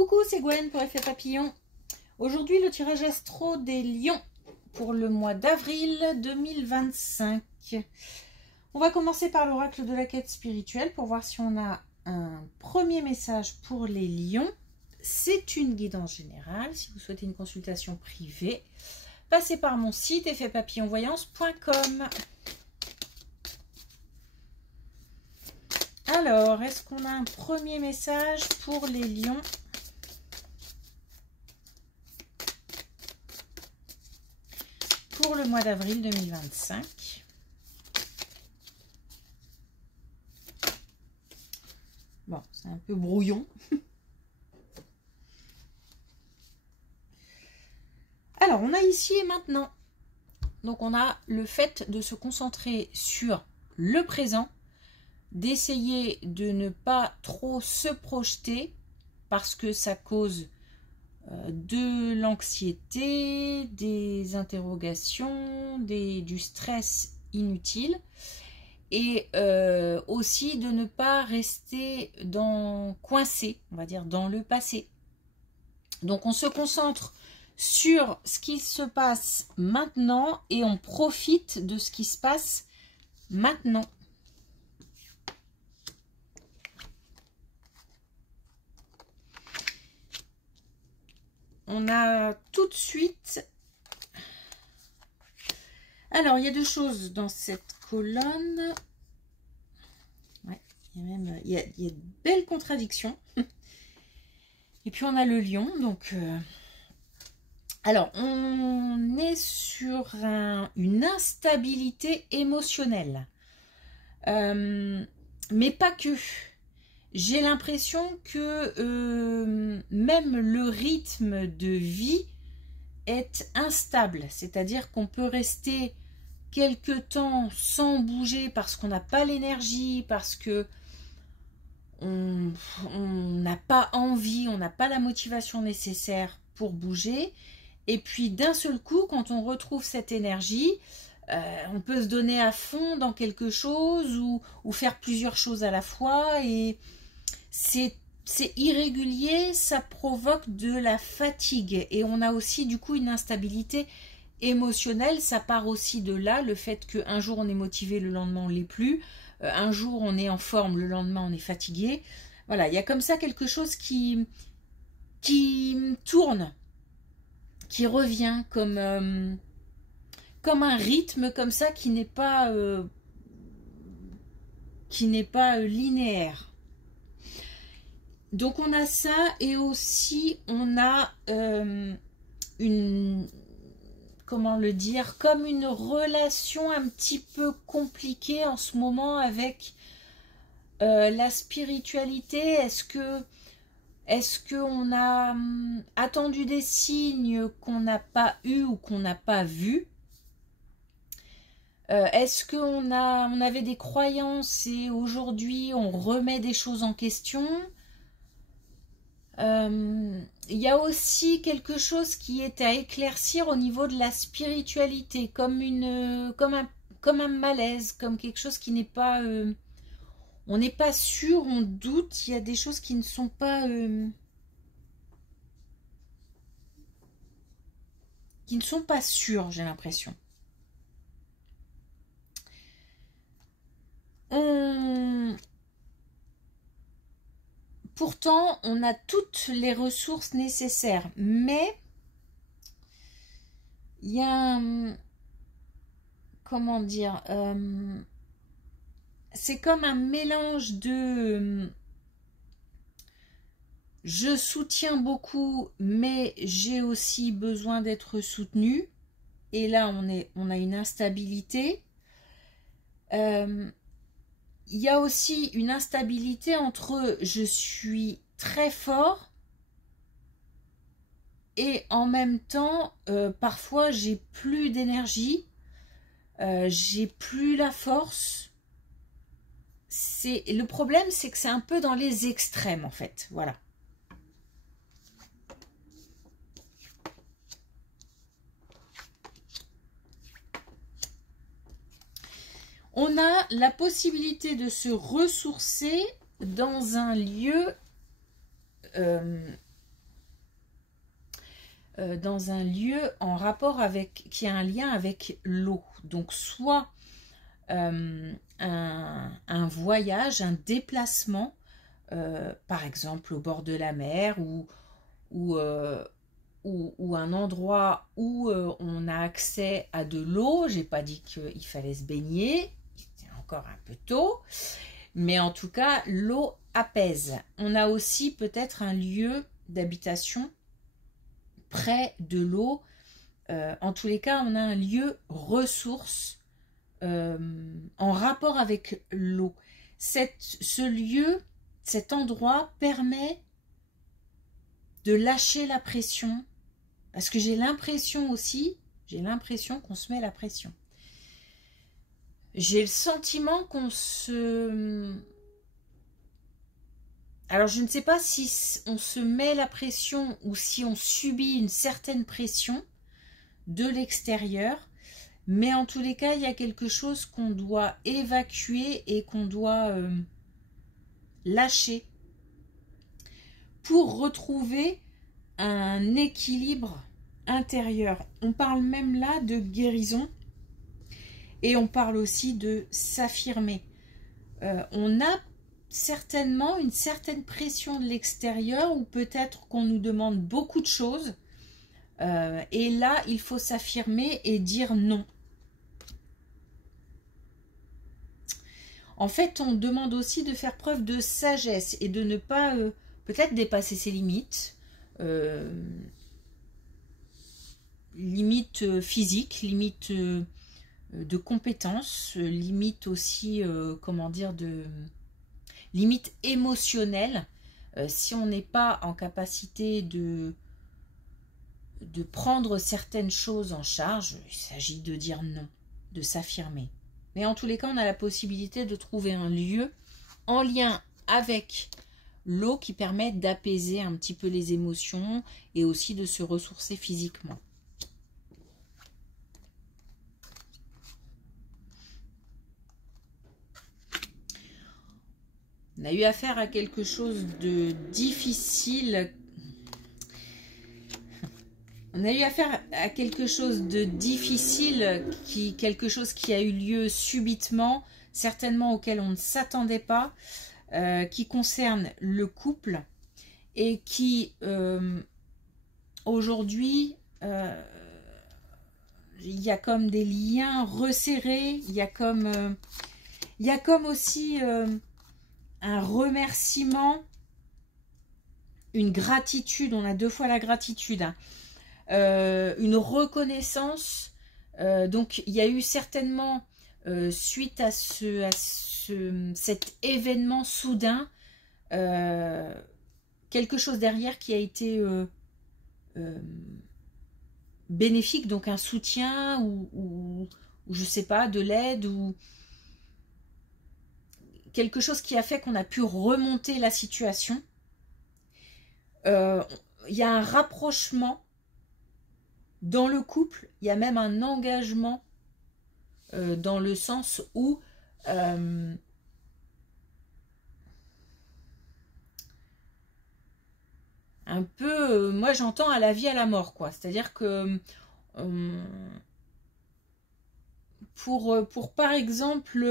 Coucou, c'est Gwen pour Effet Papillon. Aujourd'hui, le tirage astro des lions pour le mois d'avril 2025. On va commencer par l'oracle de la quête spirituelle pour voir si on a un premier message pour les lions. C'est une guidance générale. Si vous souhaitez une consultation privée, passez par mon site effetpapillonvoyance.com. Alors, est-ce qu'on a un premier message pour les lions ? Pour le mois d'avril 2025. Bon, c'est un peu brouillon. Alors, on a ici et maintenant. Donc, on a le fait de se concentrer sur le présent, d'essayer de ne pas trop se projeter parce que ça cause de l'anxiété, des interrogations, du stress inutile et aussi de ne pas rester coincé, on va dire, dans le passé. Donc on se concentre sur ce qui se passe maintenant et on profite de ce qui se passe maintenant. On a tout de suite... Alors, il y a deux choses dans cette colonne. Ouais, il y a de belles contradictions. Et puis, on a le lion. Donc, alors, on est sur une instabilité émotionnelle. Mais pas que. J'ai l'impression que même le rythme de vie est instable. C'est-à-dire qu'on peut rester quelque temps sans bouger parce qu'on n'a pas l'énergie, parce que on n'a pas envie, on n'a pas la motivation nécessaire pour bouger. Et puis d'un seul coup, quand on retrouve cette énergie, on peut se donner à fond dans quelque chose ou faire plusieurs choses à la fois et c'est irrégulier, ça provoque de la fatigue et on a aussi du coup une instabilité émotionnelle. Ça part aussi de là, le fait qu'un jour on est motivé, le lendemain on ne l'est plus, un jour on est en forme, le lendemain on est fatigué. Voilà, il y a comme ça quelque chose qui tourne, qui revient comme un rythme comme ça qui n'est pas linéaire. Donc on a ça et aussi on a comment le dire, comme une relation un petit peu compliquée en ce moment avec la spiritualité. Est-ce qu'on a attendu des signes qu'on n'a pas eu ou qu'on n'a pas vu? Est-ce qu'on avait des croyances et aujourd'hui on remet des choses en question? Il y a aussi quelque chose qui est à éclaircir au niveau de la spiritualité, comme un malaise, comme quelque chose qui n'est pas... on n'est pas sûr, on doute, il y a des choses qui ne sont pas... sûres, j'ai l'impression. Pourtant, on a toutes les ressources nécessaires, mais il y a comment dire, c'est comme un mélange de je soutiens beaucoup, mais j'ai aussi besoin d'être soutenu. Et là, on a une instabilité. Il y a aussi une instabilité entre je suis très fort et en même temps, parfois, j'ai plus d'énergie, j'ai plus la force. Le problème, c'est que c'est un peu dans les extrêmes, en fait. Voilà. On a la possibilité de se ressourcer dans un lieu dans un lieu en rapport avec, qui a un lien avec l'eau. Donc soit un voyage, un déplacement, par exemple au bord de la mer ou un endroit où on a accès à de l'eau. J'ai pas dit qu'il fallait se baigner, c'était encore un peu tôt, mais en tout cas l'eau apaise. On a aussi peut-être un lieu d'habitation près de l'eau. En tous les cas, on a un lieu ressource en rapport avec l'eau. Ce lieu, cet endroit permet de lâcher la pression, parce que j'ai l'impression aussi, qu'on se met la pression. J'ai le sentiment qu'on se... Alors je ne sais pas si on se met la pression ou si on subit une certaine pression de l'extérieur, mais en tous les cas, il y a quelque chose qu'on doit évacuer et qu'on doit lâcher pour retrouver un équilibre intérieur. On parle même là de guérison et on parle aussi de s'affirmer. On a certainement une certaine pression de l'extérieur ou peut-être qu'on nous demande beaucoup de choses et là, il faut s'affirmer et dire non. En fait, on demande aussi de faire preuve de sagesse et de ne pas peut-être dépasser ses limites, limites physiques, limites de compétences, limites aussi, comment dire, limites émotionnelles. Si on n'est pas en capacité de prendre certaines choses en charge, il s'agit de dire non, de s'affirmer. Mais en tous les cas, on a la possibilité de trouver un lieu en lien avec l'eau qui permet d'apaiser un petit peu les émotions et aussi de se ressourcer physiquement. On a eu affaire à quelque chose de difficile. On a eu affaire à quelque chose de difficile, quelque chose qui a eu lieu subitement, certainement auquel on ne s'attendait pas, qui concerne le couple et qui aujourd'hui, il y a comme des liens resserrés, il y a comme aussi un remerciement, une gratitude, on a deux fois la gratitude, hein. Une reconnaissance, donc il y a eu certainement suite à cet événement soudain quelque chose derrière qui a été bénéfique, donc un soutien ou je sais pas, de l'aide ou quelque chose qui a fait qu'on a pu remonter la situation. Il y a un rapprochement dans le couple, il y a même un engagement dans le sens où un peu, moi j'entends à la vie, à la mort, quoi. C'est-à-dire que pour par exemple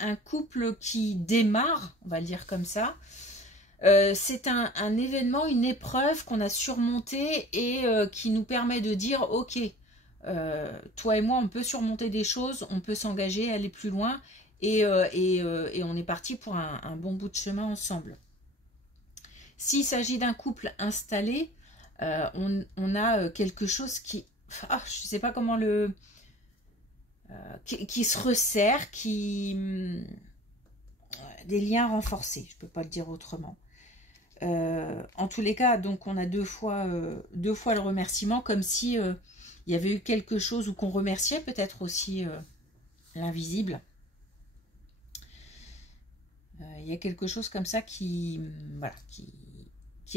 un couple qui démarre, on va le dire comme ça, c'est un événement, une épreuve qu'on a surmontée et qui nous permet de dire ok, toi et moi on peut surmonter des choses, on peut s'engager, aller plus loin et on est parti pour un bon bout de chemin ensemble. S'il s'agit d'un couple installé, on a quelque chose qui, je ne sais pas comment qui se resserre, des liens renforcés, je ne peux pas le dire autrement. En tous les cas, donc on a deux fois le remerciement, comme si il y avait eu quelque chose ou qu'on remerciait peut-être aussi l'invisible. Il y a quelque chose comme ça qui a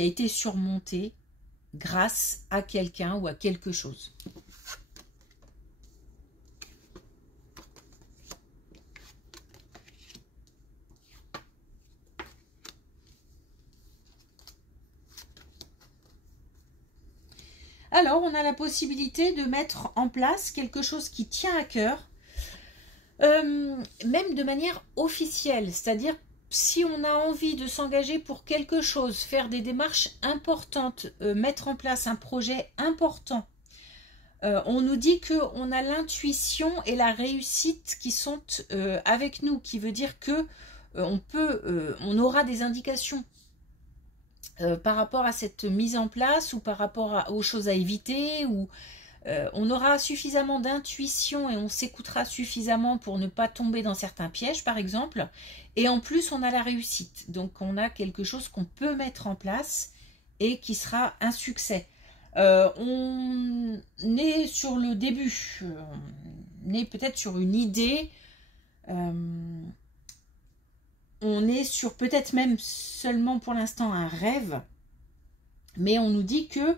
été surmonté grâce à quelqu'un ou à quelque chose. alors on a la possibilité de mettre en place quelque chose qui tient à cœur, même de manière officielle, c'est-à-dire si on a envie de s'engager pour quelque chose, faire des démarches importantes, mettre en place un projet important, on nous dit qu'on a l'intuition et la réussite qui sont avec nous, qui veut dire que on aura des indications par rapport à cette mise en place ou par rapport aux choses à éviter, ou on aura suffisamment d'intuition et on s'écoutera suffisamment pour ne pas tomber dans certains pièges, par exemple. Et en plus, on a la réussite. Donc, on a quelque chose qu'on peut mettre en place et qui sera un succès. On est sur le début. On est peut-être sur une idée. On est sur peut-être même seulement pour l'instant un rêve. Mais on nous dit que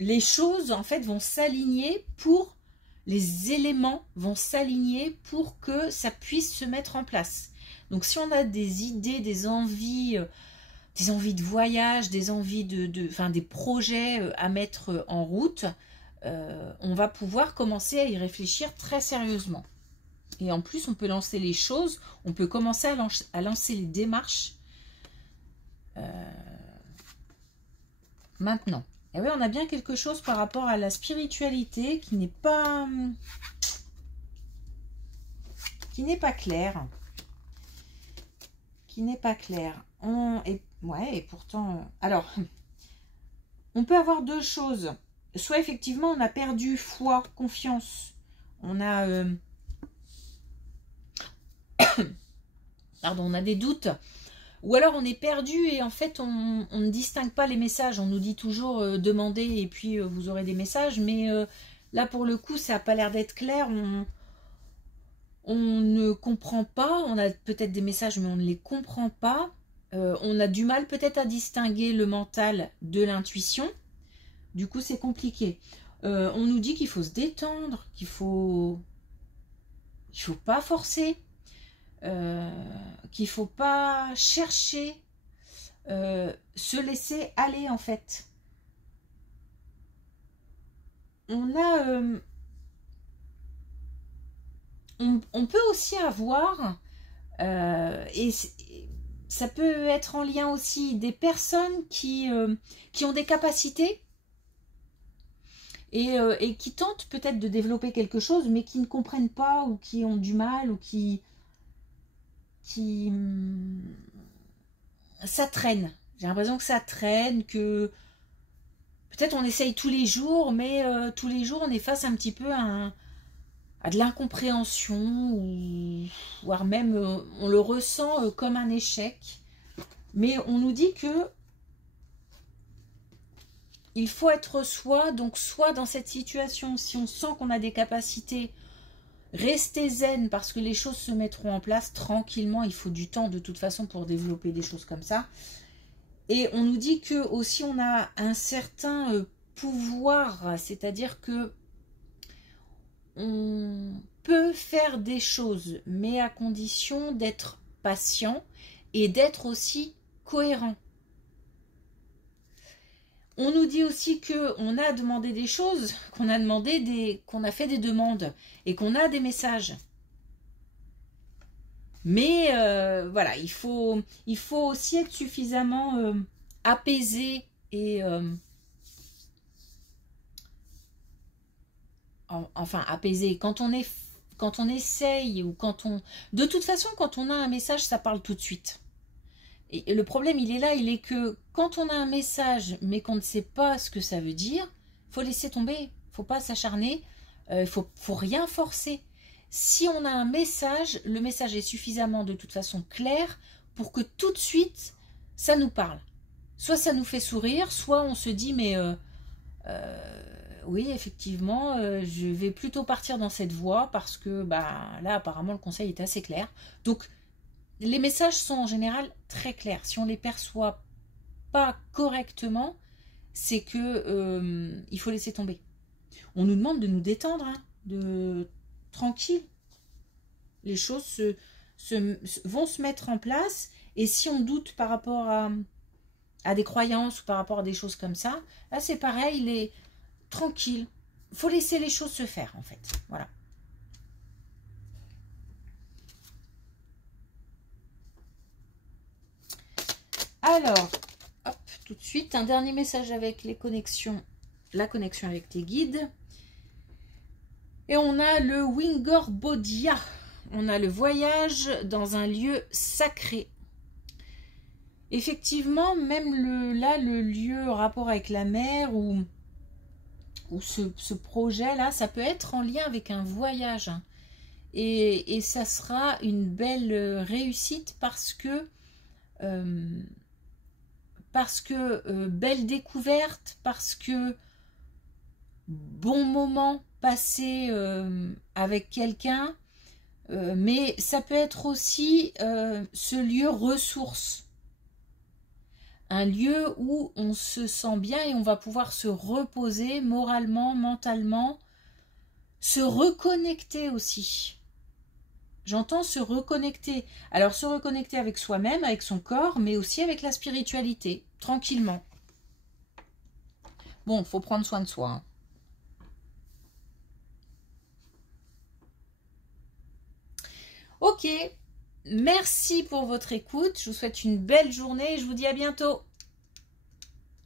les choses en fait vont s'aligner pour, les éléments vont s'aligner pour que ça puisse se mettre en place. Donc si on a des idées, des envies de voyage, des envies enfin des projets à mettre en route, on va pouvoir commencer à y réfléchir très sérieusement. Et en plus on peut lancer les choses, on peut commencer à lancer les démarches maintenant. Et oui, on a bien quelque chose par rapport à la spiritualité qui n'est pas clair. Qui n'est pas clair. Et pourtant... Alors, on peut avoir deux choses. Soit effectivement, on a perdu foi, confiance. On a... Pardon, on a des doutes. Ou alors on est perdu et en fait on ne distingue pas les messages. On nous dit toujours demandez et puis vous aurez des messages. Mais là pour le coup ça n'a pas l'air d'être clair. On ne comprend pas. On a peut-être des messages mais on ne les comprend pas. On a du mal peut-être à distinguer le mental de l'intuition. Du coup c'est compliqué. On nous dit qu'il faut se détendre, qu'il faut pas forcer. Qu'il ne faut pas chercher, se laisser aller en fait. On a, on peut aussi avoir, et ça peut être en lien aussi, des personnes qui ont des capacités et qui tentent peut-être de développer quelque chose, mais qui ne comprennent pas ou qui ont du mal ou qui ça traîne. J'ai l'impression que ça traîne, que peut-être on essaye tous les jours, mais tous les jours on est face un petit peu à de l'incompréhension, ou voire même on le ressent comme un échec. Mais on nous dit que il faut être soi, donc soit dans cette situation, si on sent qu'on a des capacités, restez zen parce que les choses se mettront en place tranquillement. Il faut du temps de toute façon pour développer des choses comme ça. Et on nous dit que aussi on a un certain pouvoir, c'est-à-dire que on peut faire des choses, mais à condition d'être patient et d'être aussi cohérent. On nous dit aussi qu'on a demandé des choses, qu'on a fait des demandes et qu'on a des messages. Mais voilà, il faut aussi être suffisamment apaisé et enfin apaisé. Quand on essaye ou quand on... De toute façon, quand on a un message, ça parle tout de suite. Et le problème, il est là, il est que quand on a un message, mais qu'on ne sait pas ce que ça veut dire, il faut laisser tomber, il ne faut pas s'acharner, il faut rien forcer. Si on a un message, le message est suffisamment de toute façon clair pour que tout de suite, ça nous parle. Soit ça nous fait sourire, soit on se dit, mais oui, effectivement, je vais plutôt partir dans cette voie parce que bah, là, apparemment, le conseil est assez clair. Donc, les messages sont en général très clairs. Si on ne les perçoit pas correctement, c'est que il faut laisser tomber. On nous demande de nous détendre, hein, tranquille. Les choses vont se mettre en place. Et si on doute par rapport à des croyances ou par rapport à des choses comme ça, là c'est pareil, il est tranquille. Il faut laisser les choses se faire en fait. Voilà. Alors, hop, tout de suite, un dernier message avec les connexions, la connexion avec tes guides. Et on a le Wingor Bodia. On a le voyage dans un lieu sacré. Effectivement, même le lieu en rapport avec la mer ou ce projet-là, ça peut être en lien avec un voyage. Et ça sera une belle réussite parce que belle découverte, parce que bon moment passé avec quelqu'un, mais ça peut être aussi ce lieu ressource. Un lieu où on se sent bien et on va pouvoir se reposer moralement, mentalement, se reconnecter aussi. J'entends se reconnecter. Alors se reconnecter avec soi-même, avec son corps, mais aussi avec la spiritualité, tranquillement. Bon, il faut prendre soin de soi. Hein. Ok, merci pour votre écoute. Je vous souhaite une belle journée et je vous dis à bientôt.